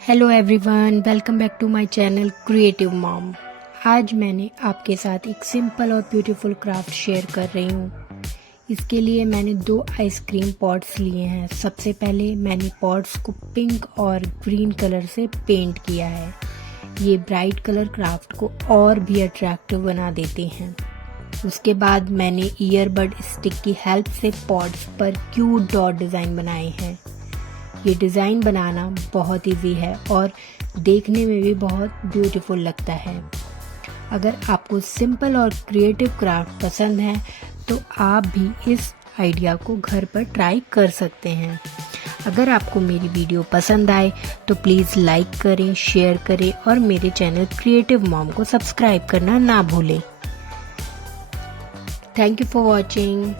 Hello everyone, welcome back to my channel creative mom. आज मैंने आपके साथ एक सिंपल और ब्यूटीफुल क्राफ्ट शेयर कर रही हूँ। इसके लिए मैंने 2 आइसक्रीम पॉट्स लिए हैं। सबसे पहले मैंने पॉट्स को पिंक और ग्रीन कलर से पेंट किया है। ये ब्राइट कलर क्राफ्ट को और भी अट्रैक्टिव बना देते हैं। उसके बाद मैंने ईयरबड स्टिक की हेल्प से पॉट्स पर क्यूट डॉट डिज़ाइन बनाए हैं। ये डिज़ाइन बनाना बहुत इजी है और देखने में भी बहुत ब्यूटीफुल लगता है। अगर आपको सिंपल और क्रिएटिव क्राफ्ट पसंद है तो आप भी इस आइडिया को घर पर ट्राई कर सकते हैं। अगर आपको मेरी वीडियो पसंद आए तो प्लीज़ लाइक करें, शेयर करें और मेरे चैनल क्रिएटिव मॉम को सब्सक्राइब करना ना भूलें। Thank you for watching.